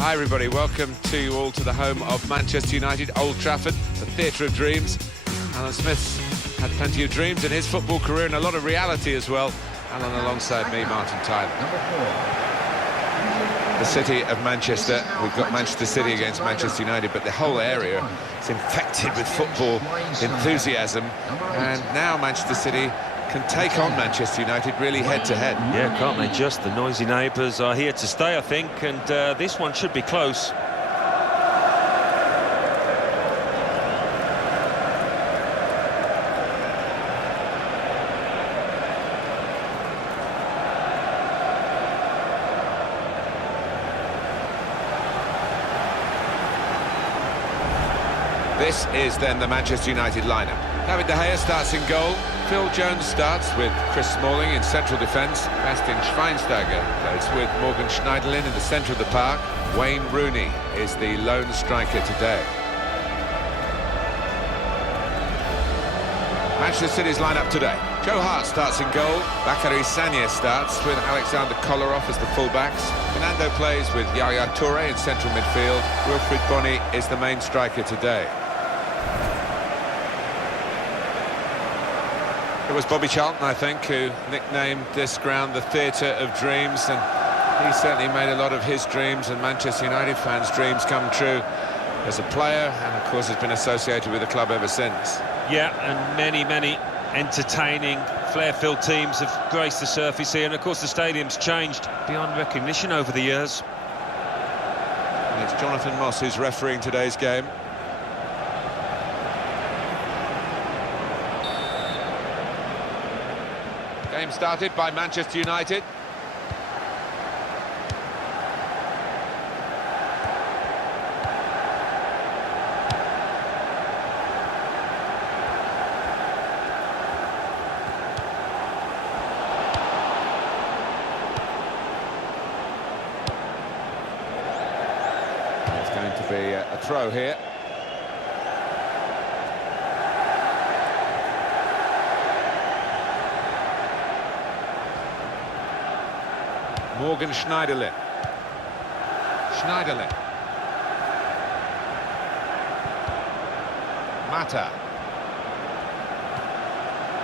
Hi everybody, welcome to you all to the home of Manchester United, Old Trafford, the theatre of dreams. Alan Smith's had plenty of dreams in his football career and a lot of reality as well. Alan alongside me, Martin Tyler. The city of Manchester, we've got Manchester City against Manchester United, but the whole area is infected with football enthusiasm. And now Manchester City can take on Manchester United really head-to-head. Yeah, can't they just? The noisy neighbours are here to stay, I think, and this one should be close. This is then the Manchester United lineup. David De Gea starts in goal. Phil Jones starts with Chris Smalling in central defence. Bastian Schweinsteiger plays with Morgan Schneiderlin in the centre of the park. Wayne Rooney is the lone striker today. Manchester City's lineup today. Joe Hart starts in goal. Bakary Sagna starts with Alexander Kolarov as the fullbacks. Fernando plays with Yaya Toure in central midfield. Wilfried Bony is the main striker today. It was Bobby Charlton, I think, who nicknamed this ground the Theatre of Dreams, and he certainly made a lot of his dreams and Manchester United fans' dreams come true as a player, and of course has been associated with the club ever since. Yeah, and many entertaining, flair-filled teams have graced the surface here, and of course the stadium's changed beyond recognition over the years. And it's Jonathan Moss who's refereeing today's game. Game started by Manchester United. It's going to be a throw here. Morgan Schneiderlin. Mata.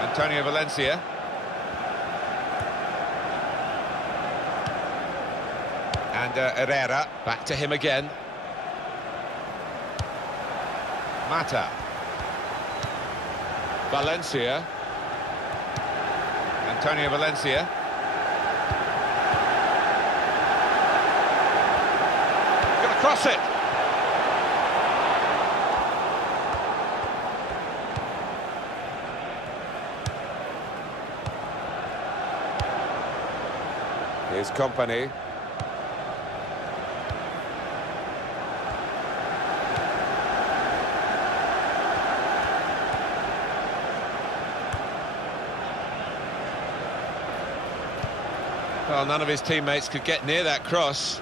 Antonio Valencia. And Herrera. Back to him again. Mata. Valencia. Antonio Valencia. Cross it. Here's Company. Well, none of his teammates could get near that cross.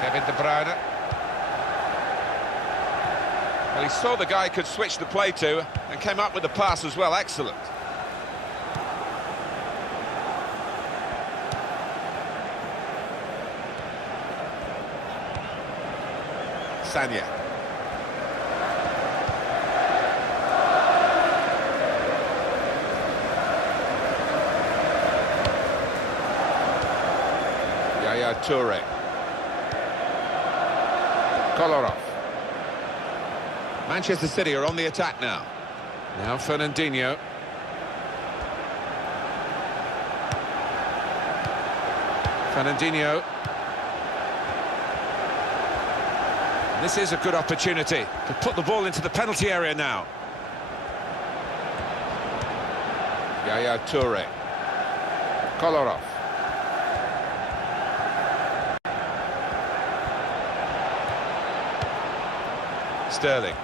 Kevin De Bruyne. Well, he saw the guy could switch the play to and came up with the pass as well. Excellent. Sagna. Yaya Toure. Kolarov. Manchester City are on the attack now. Now Fernandinho. This is a good opportunity to put the ball into the penalty area now. Yaya Toure. Kolarov. Sterling.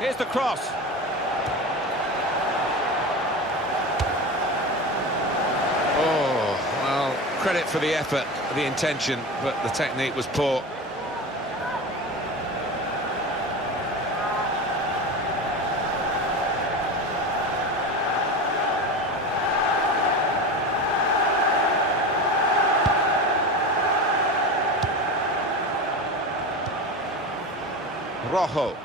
Here's the cross. Credit for the effort, the intention, but the technique was poor. Rojo.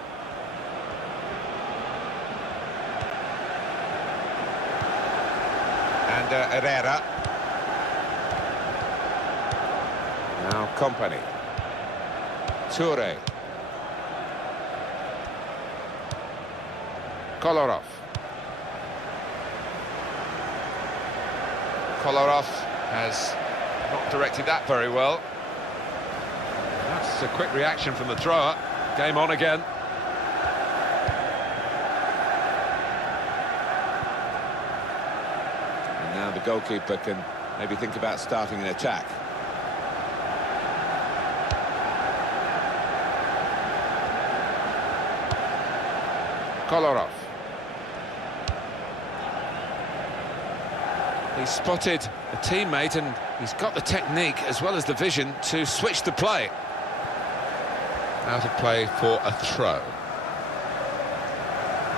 And Herrera. Now Company. Toure. Kolarov. Kolarov has not directed that very well. That's a quick reaction from the thrower. Game on again. And now the goalkeeper can maybe think about starting an attack. Kolarov. He spotted a teammate and he's got the technique as well as the vision to switch the play. Out of play for a throw.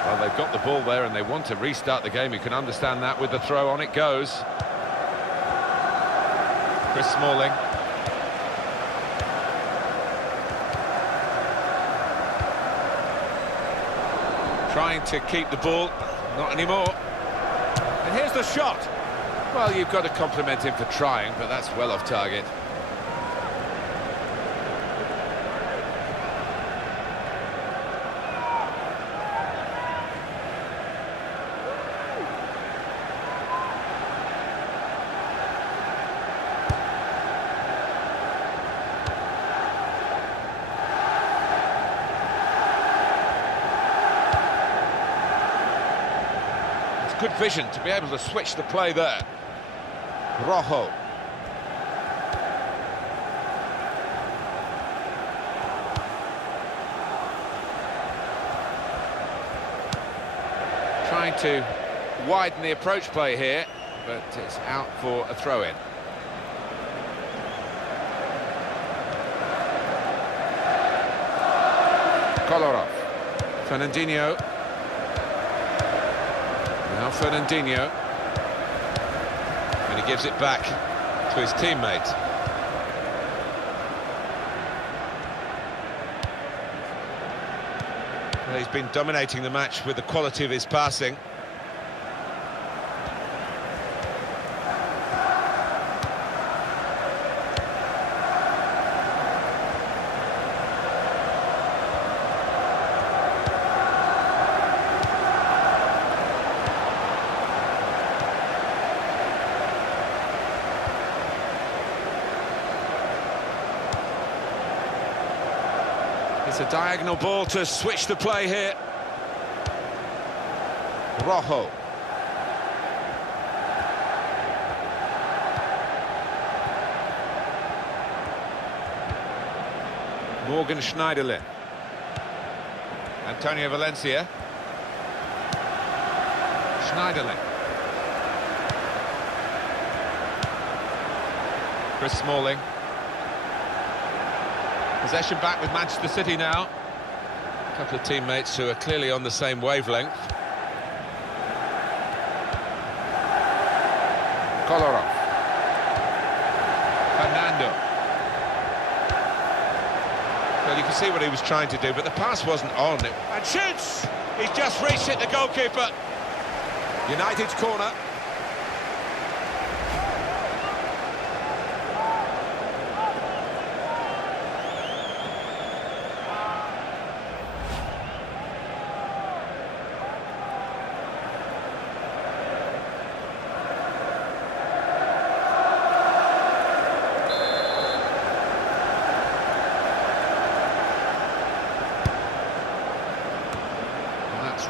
Well, they've got the ball there and they want to restart the game. You can understand that with the throw. On it goes. Chris Smalling. Trying to keep the ball. Not anymore. And here's the shot. Well, you've got to compliment him for trying, but that's well off target. Good vision to be able to switch the play there. Rojo. Trying to widen the approach play here, but it's out for a throw-in. Kolarov. Fernandinho. Now Fernandinho, and he gives it back to his teammate. Well, he's been dominating the match with the quality of his passing. It's a diagonal ball to switch the play here. Rojo. Morgan Schneiderlin. Antonio Valencia. Schneiderlin. Chris Smalling. Possession back with Manchester City now. A couple of teammates who are clearly on the same wavelength. Kolarov. Fernando. Well, you can see what he was trying to do, but the pass wasn't on. And shoots! He's just reached it, the goalkeeper. United's corner.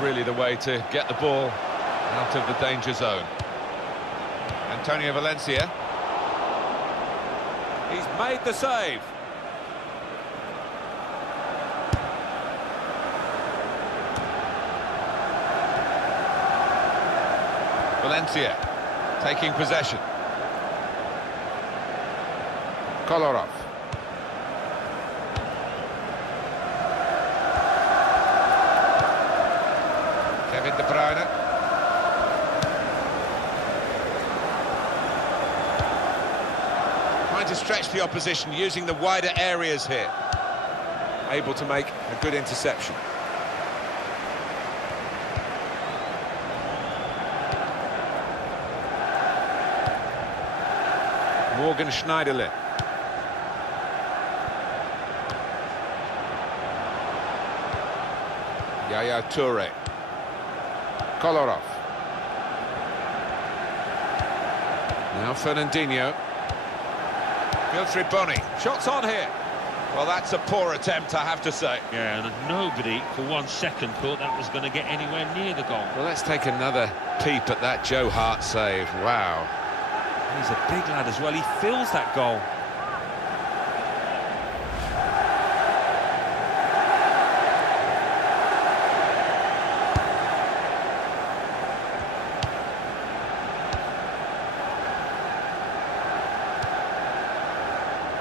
Really the way to get the ball out of the danger zone. Antonio Valencia. He's made the save. Valencia taking possession. Kolarov. Kevin De Bruyne. Trying to stretch the opposition, using the wider areas here. Able to make a good interception. Morgan Schneiderlin. Yaya Toure. Kolarov. Now Fernandinho. Guthrie Bonney. Shots on here. Well, that's a poor attempt, I have to say. Yeah, and nobody for 1 second thought that was going to get anywhere near the goal. Well, let's take another peep at that Joe Hart save. Wow. He's a big lad as well. He fills that goal.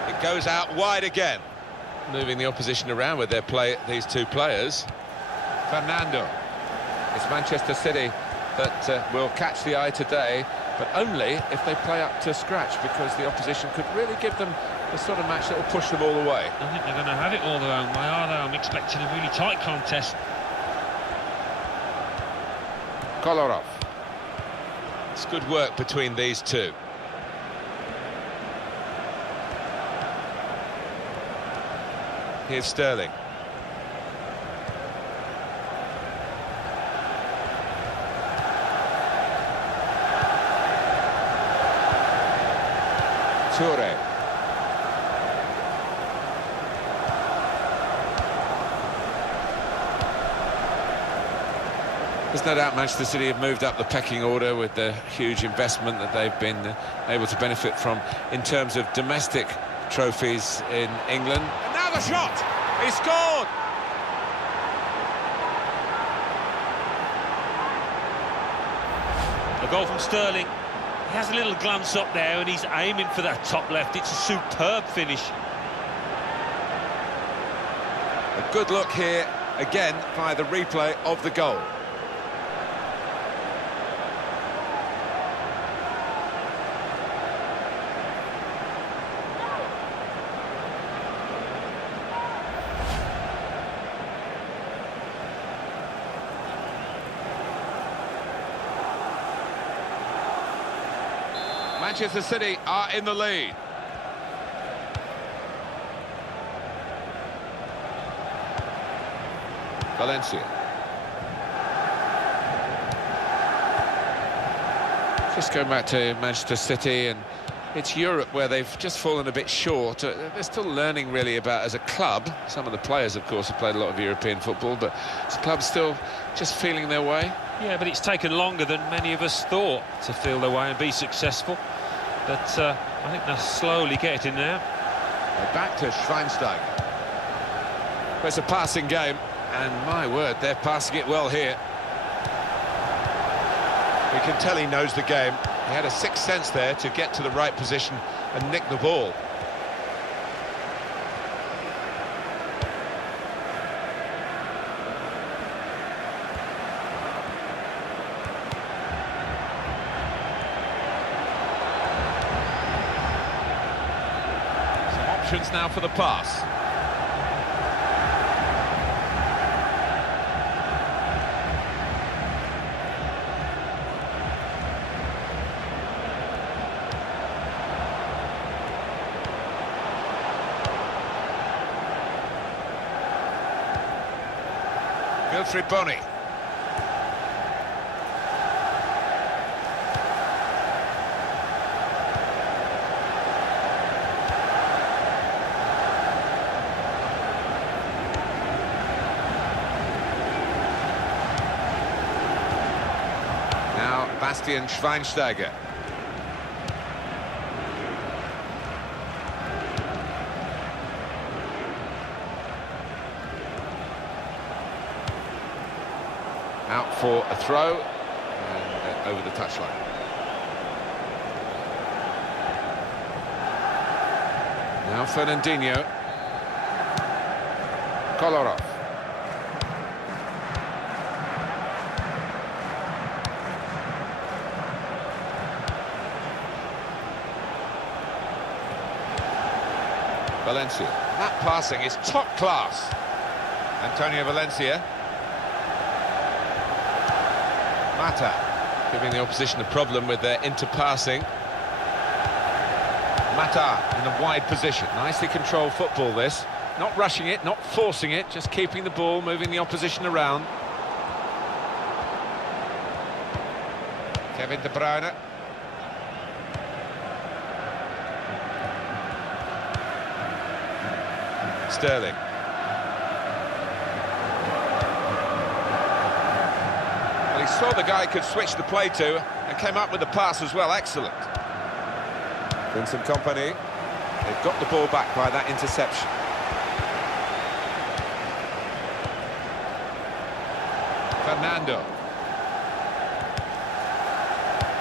It goes out wide again. Moving the opposition around with these two players. Fernando. It's Manchester City that will catch the eye today, but only if they play up to scratch, because the opposition could really give them the sort of match that will push them all the way. I think they're going to have it all their own way, are they? I'm expecting a really tight contest. Kolarov. It's good work between these two. Here's Sterling. Toure. There's no doubt Manchester City have moved up the pecking order with the huge investment that they've been able to benefit from in terms of domestic trophies in England. And now the shot! He scored! A goal from Sterling. He has a little glance up there and he's aiming for that top left. It's a superb finish. A good look here, again, by the replay of the goal. Manchester City are in the lead. Valencia. Just going back to Manchester City, and it's Europe where they've just fallen a bit short. They're still learning really about as a club. Some of the players, of course, have played a lot of European football, but as a club still just feeling their way. Yeah, but it's taken longer than many of us thought to feel their way and be successful. But I think they're slowly getting there. Back to Schweinsteiger. Well, it's a passing game, and my word, they're passing it well here. You can tell he knows the game. He had a sixth sense there to get to the right position and nick the ball. Now for the pass. Guthrie Bonney. Bastian Schweinsteiger. Out for a throw and over the touchline. Now Fernandinho. Kolarov. Valencia. That passing is top class. Antonio Valencia. Mata, giving the opposition a problem with their interpassing. Mata in a wide position. Nicely controlled football, this. Not rushing it, not forcing it, just keeping the ball, moving the opposition around. Kevin De Bruyne. Sterling. Well, he saw the guy could switch the play to and came up with the pass as well. Excellent. Vincent Kompany. They've got the ball back by that interception. Fernando.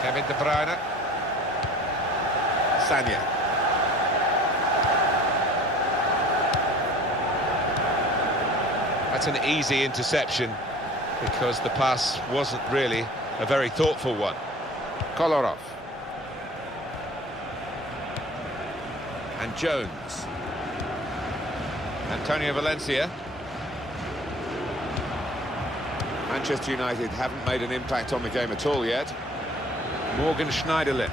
Kevin De Bruyne. Sanya. That's an easy interception because the pass wasn't really a very thoughtful one. Kolarov. And Jones. Antonio Valencia. Manchester United haven't made an impact on the game at all yet. Morgan Schneiderlin.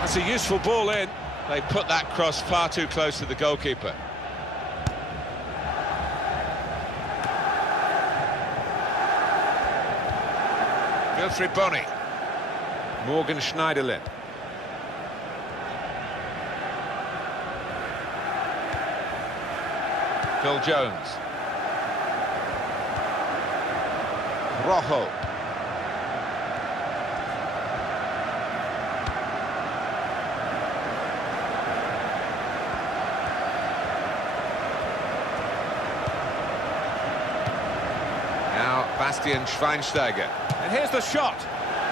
That's a useful ball in. They put that cross far too close to the goalkeeper. Wilfried Bony. Morgan Schneiderlin. Phil Jones. Rojo. Now Bastian Schweinsteiger. And here's the shot.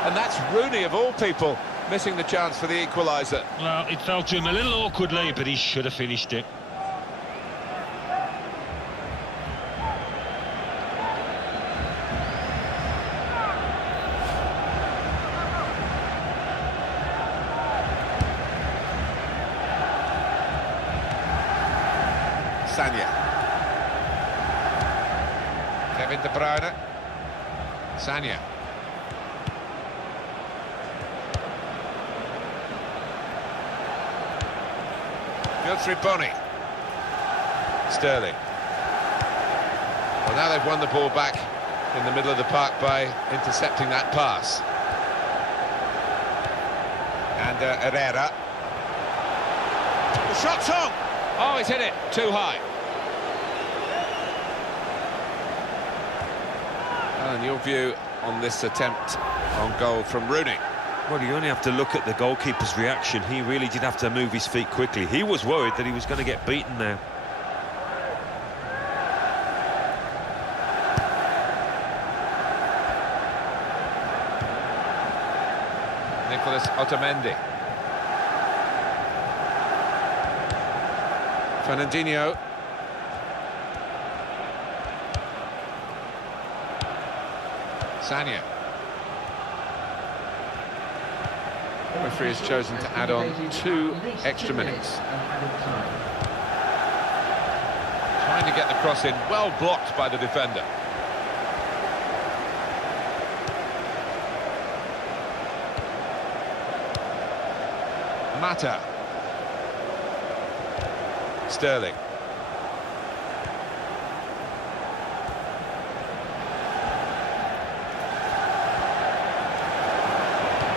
And that's Rooney, of all people, missing the chance for the equaliser. Well, it fell to him a little awkwardly, but he should have finished it. Sanya. Kevin De Bruyne. Sanya. Wilfried Bony. Sterling. Well, now they've won the ball back in the middle of the park by intercepting that pass. And Herrera. The shot's on! Oh, he's hit it too high. And your view on this attempt on goal from Rooney? Well, you only have to look at the goalkeeper's reaction. He really did have to move his feet quickly. He was worried that he was going to get beaten now. Nicolas Otamendi. Fernandinho. Sanya. The referee has chosen to add on 2 extra minutes. Trying to get the cross in, well blocked by the defender. Mata. Sterling.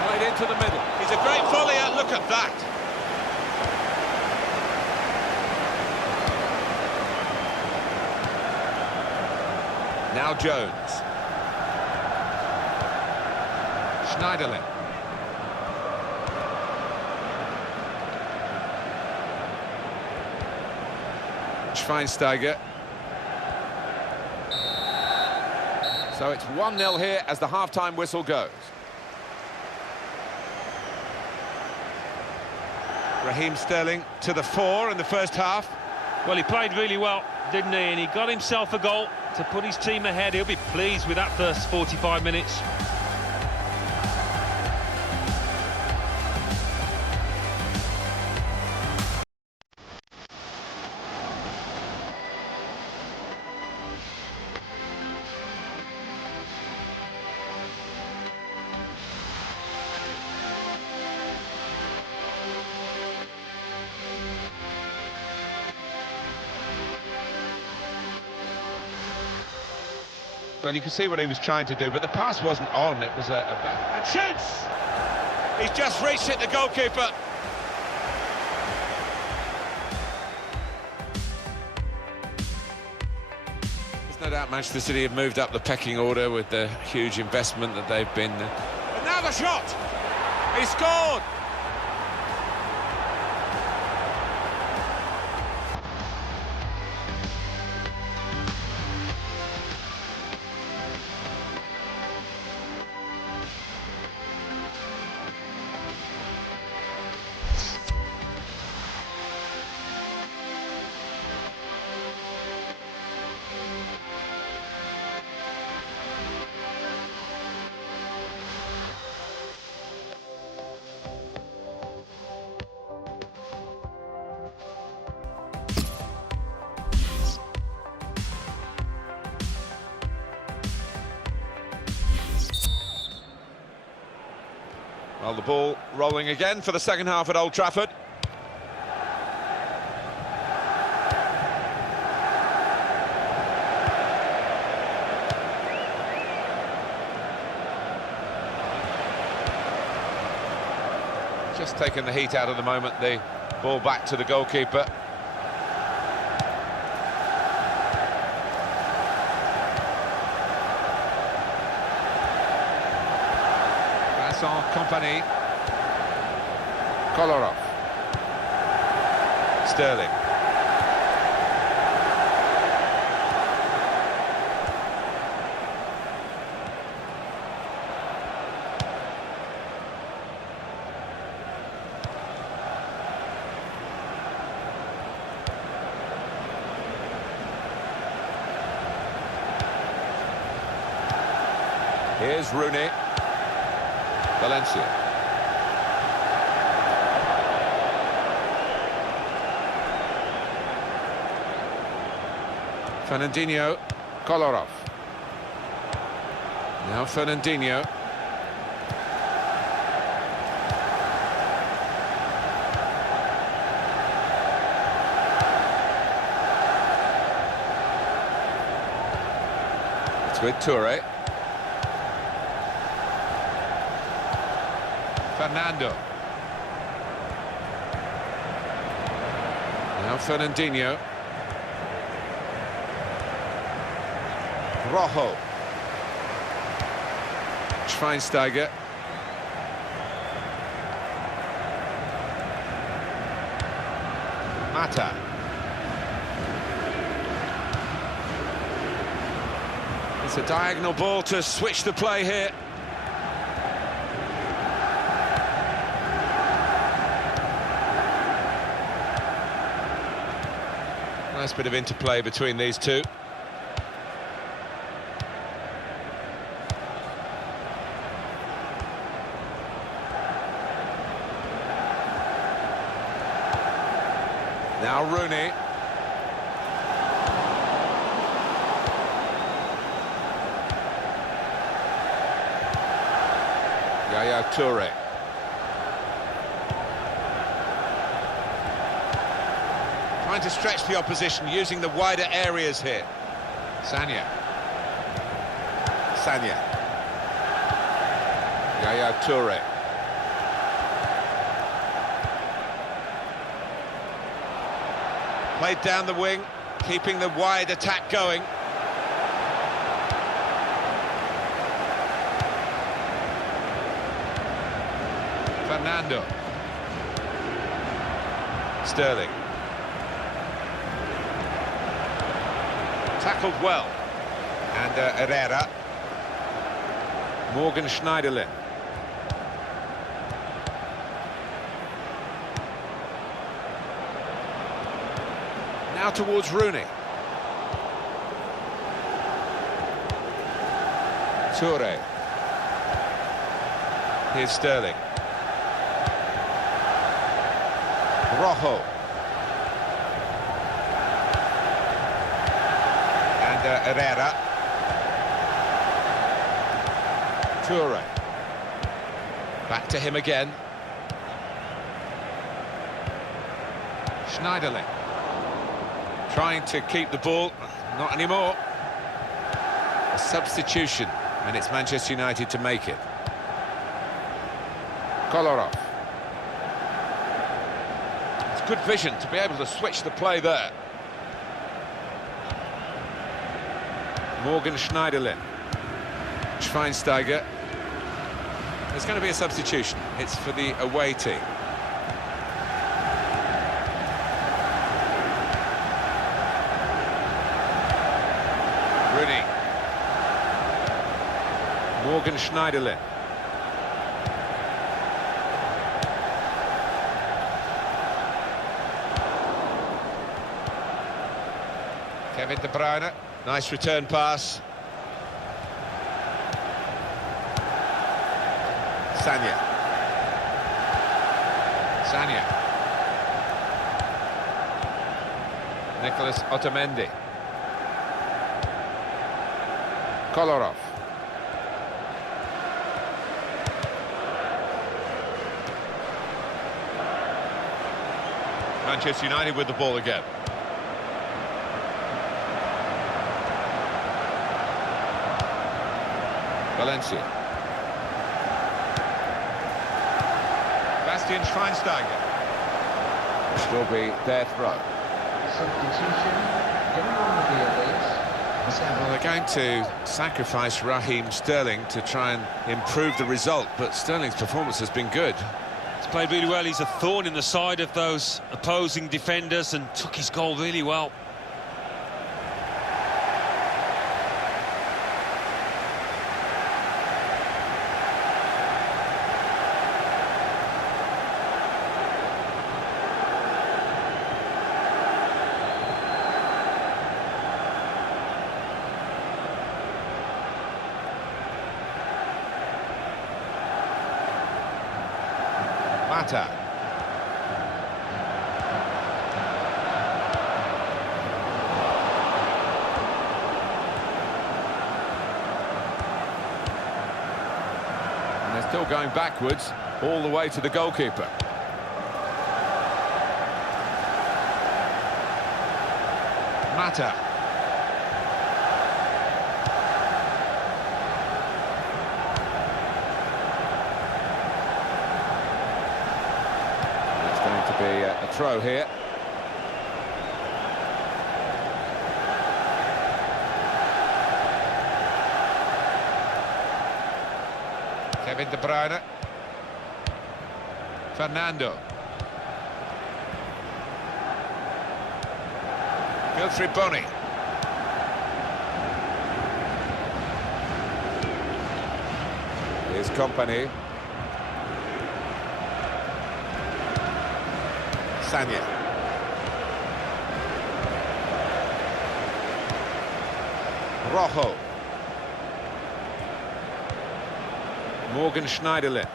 Right into the middle. He's a great volleyer, look at that. Now Jones. Schneiderlin. Schweinsteiger. So it's 1-0 here as the half-time whistle goes. Raheem Sterling to the fore in the first half. Well, he played really well, didn't he? And he got himself a goal to put his team ahead. He'll be pleased with that first 45 minutes. Well, you can see what he was trying to do, but the pass wasn't on. It was a chance. He's just reached it, the goalkeeper. There's no doubt Manchester City have moved up the pecking order with the huge investment that they've been. And now the shot. He scored. Well, the ball rolling again for the second half at Old Trafford. Just taking the heat out of the moment, the ball back to the goalkeeper. Company. Kolarov. Sterling. Here's Rooney. Valencia. Fernandinho. Kolarov. Now Fernandinho. It's with Toure. Fernando. Now Fernandinho. Rojo. Schweinsteiger. Mata. It's a diagonal ball to switch the play here. Nice bit of interplay between these two. Now Rooney. Yaya Toure. Trying to stretch the opposition, using the wider areas here. Sanya. Yaya Toure. Played down the wing, keeping the wide attack going. Fernando. Sterling. Tackled well. And Herrera. Morgan Schneiderlin. Now towards Rooney. Toure. Here's Sterling. Rojo. And Herrera. Toure. Back to him again. Schneiderlin. Trying to keep the ball. Not anymore. A substitution, and it's Manchester United to make it. Kolarov. It's good vision to be able to switch the play there. Morgan Schneiderlin. Schweinsteiger. There's going to be a substitution. It's for the away team. Rooney. Morgan Schneiderlin. Kevin De Bruyne. Nice return pass. Sanya. Nicholas Otamendi. Kolarov. Manchester United with the ball again. Valencia. Bastian Schweinsteiger. This will be their throw. Substitution. Everyone will be awake. Well, they're going to sacrifice Raheem Sterling to try and improve the result, but Sterling's performance has been good. He's played really well. He's a thorn in the side of those opposing defenders and took his goal really well. Mata. And they're still going backwards all the way to the goalkeeper. Mata. Be a throw here. Kevin De Bruyne. Fernando. Guthrie Bony. Here's Company. Sanya. Rojo. Morgan Schneiderlin.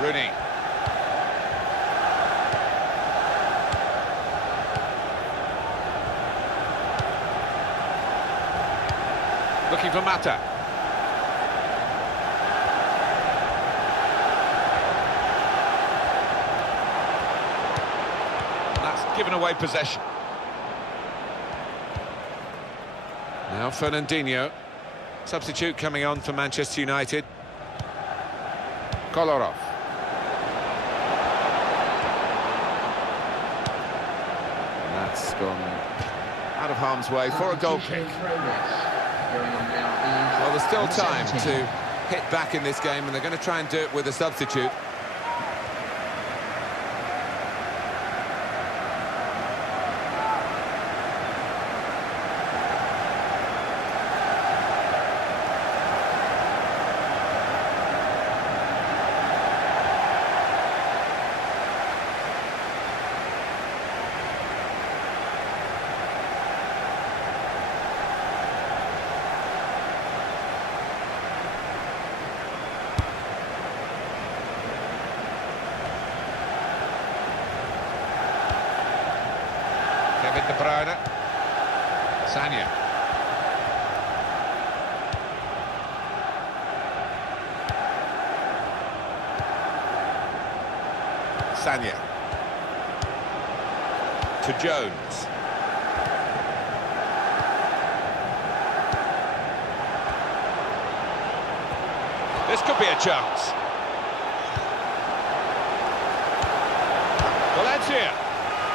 Rooney. Looking for Mata. That's given away possession. Now Fernandinho. Substitute coming on for Manchester United. Kolarov. And that's gone out of harm's way for a goal kick. Well, there's still time to hit back in this game, and they're going to try and do it with a substitute. Kevin De Bruyne. Sanya. Sanya. To Jones. This could be a chance. Valencia.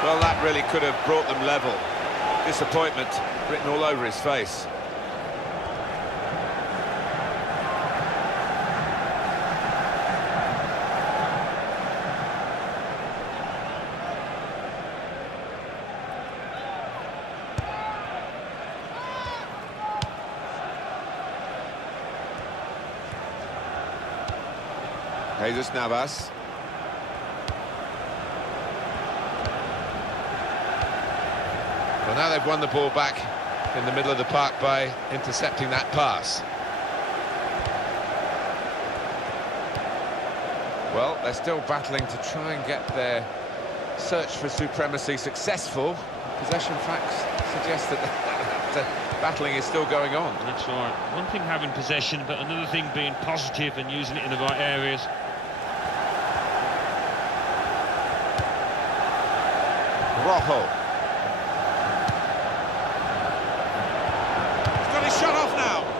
Well, that really could have brought them level. Disappointment written all over his face. Jesus Navas. Well, now they've won the ball back in the middle of the park by intercepting that pass. Well, they're still battling to try and get their search for supremacy successful. Possession facts suggest that the battling is still going on. That's right. One thing having possession, but another thing being positive and using it in the right areas. Rojo. He's got his shot off now.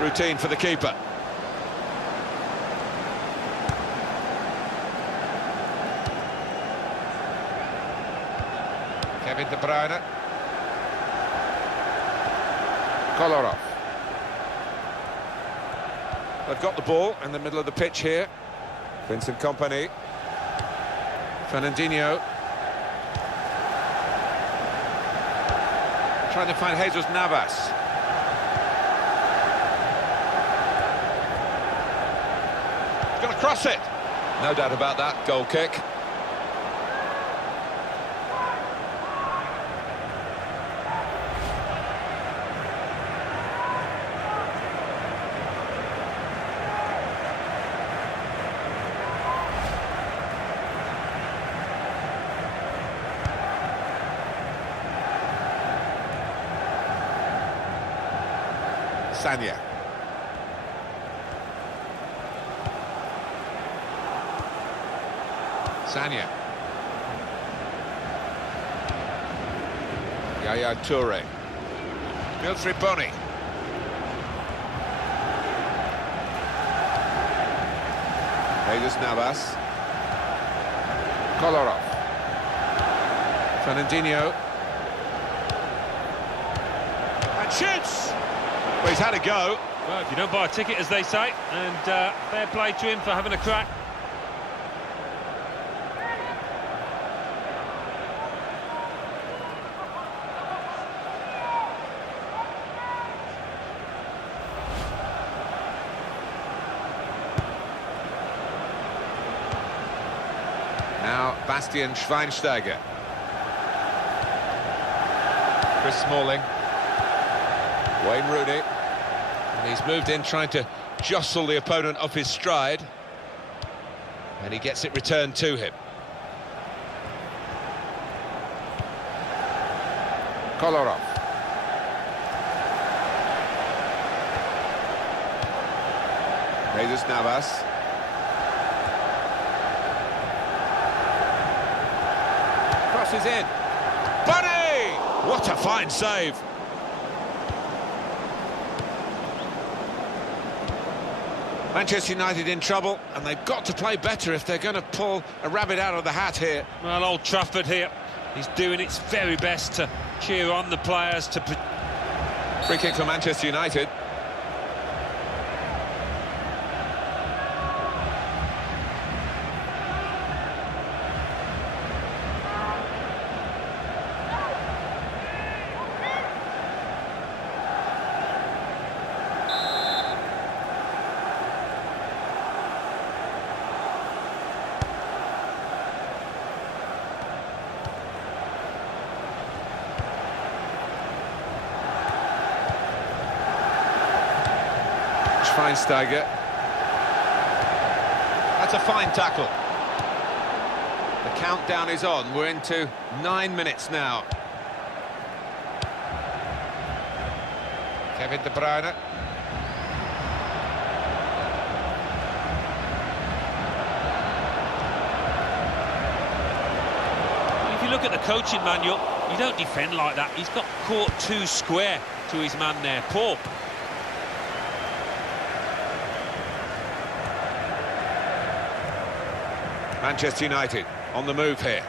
Routine for the keeper. Kevin De Bruyne. Kolarov. They've got the ball in the middle of the pitch here. Vincent Kompany. Fernandinho. Trying to find Jesus Navas. Going to cross it. No doubt about that, goal kick. Sanya. Sanya. Yaya Toure. Wilfried Bony. Jesus Navas. Kolarov. Fernandinho. And shoots! Well, he's had a go. Well, if you don't buy a ticket, as they say, and fair play to him for having a crack. Now, Bastian Schweinsteiger. Chris Smalling. Wayne Rooney. And he's moved in trying to jostle the opponent off his stride. And he gets it returned to him. Kolarov. Jesus Navas. Crosses in. Bunny! What a fine save. Manchester United in trouble, and they've got to play better if they're going to pull a rabbit out of the hat here. Well, Old Trafford here, he's doing its very best to cheer on the players. Free kick for Manchester United. Schweinsteiger. That's a fine tackle. The countdown is on. We're into 9 minutes now. Kevin De Bruyne. If you look at the coaching manual, you don't defend like that. He's got caught too square to his man there. Poor. Manchester United on the move here.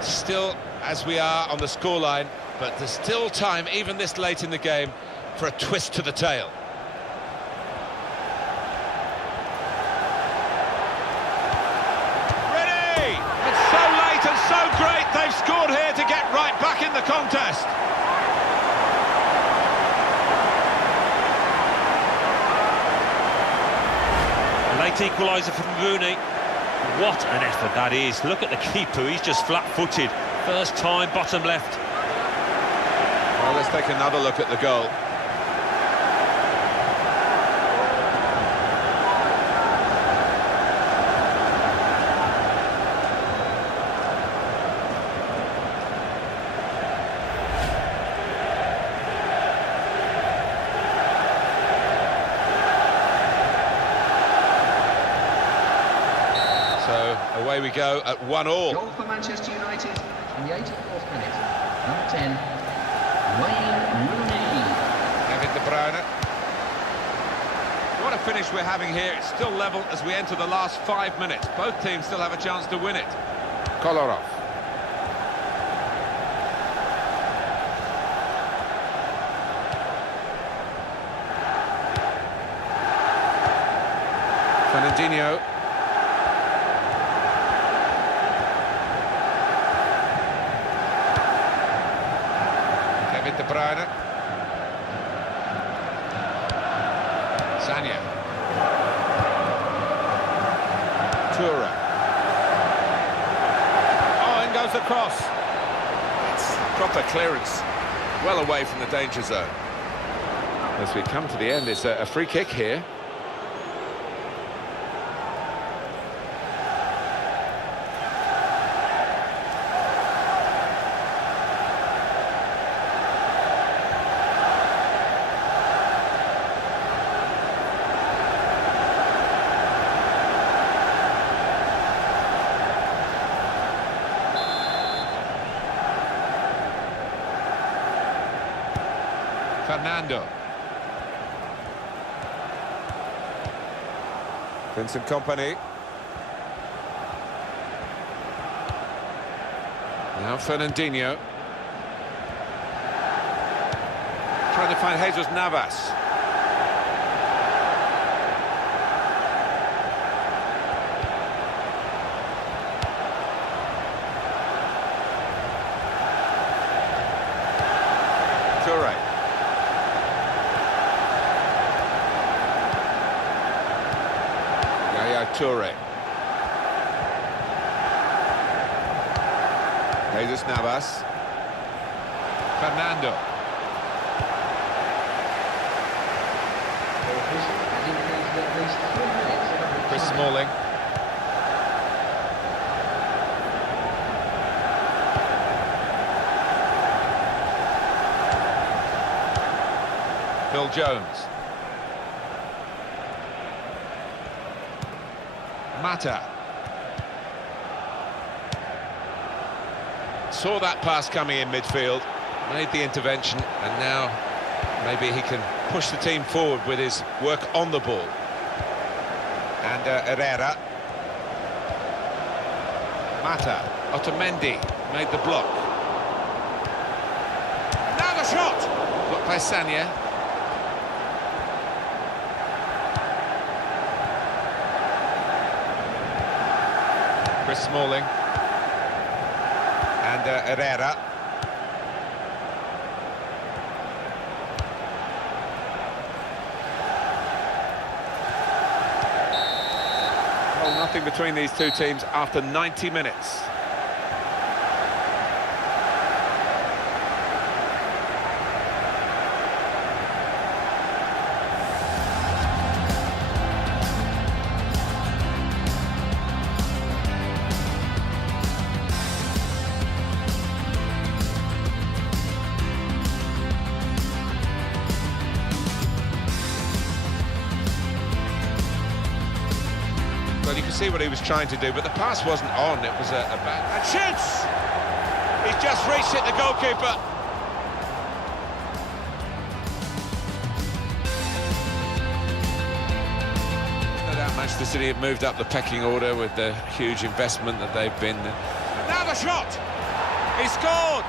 Still, as we are on the scoreline, but there's still time, even this late in the game, for a twist to the tail. Ready! It's so late and so great, they've scored here to get right back in the contest. Late equaliser from Rooney. What an effort that is. Look at the keeper, he's just flat-footed. First time, bottom left. Well, let's take another look at the goal. Away we go at 1-1. Goal for Manchester United in the 84th minute. Number 10, Wayne Rooney. Kevin De Bruyne. What a finish we're having here. It's still level as we enter the last 5 minutes. Both teams still have a chance to win it. Kolarov. Fernandinho. De Bruyne. Sanya. Toure. Oh, in goes the cross. It's proper clearance. Well away from the danger zone. As we come to the end, it's a free kick here. Fernando. Vincent Kompany. Now Fernandinho. Trying to find Jesus Navas. Toure. Toure. Jesus Navas. Fernando. Chris Smalling. Phil Jones. Mata. Saw that pass coming in midfield, made the intervention, and now maybe he can push the team forward with his work on the ball. And Herrera. Mata. Otamendi made the block. Now the shot! Blocked by Sanya. Chris Smalling. And Herrera. Well, nothing between these two teams after 90 minutes. Well, you can see what he was trying to do, but the pass wasn't on. It was a bad... And shoots! He's just reached it, the goalkeeper. No doubt Manchester City have moved up the pecking order with the huge investment that they've been... And now the shot! He scored!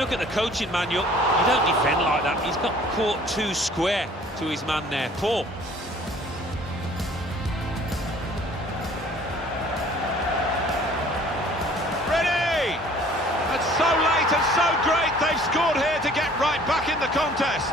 Look at the coaching manual, you don't defend like that. He's got caught too square to his man there. Poor. Ready! That's so late and so great. They've scored here to get right back in the contest.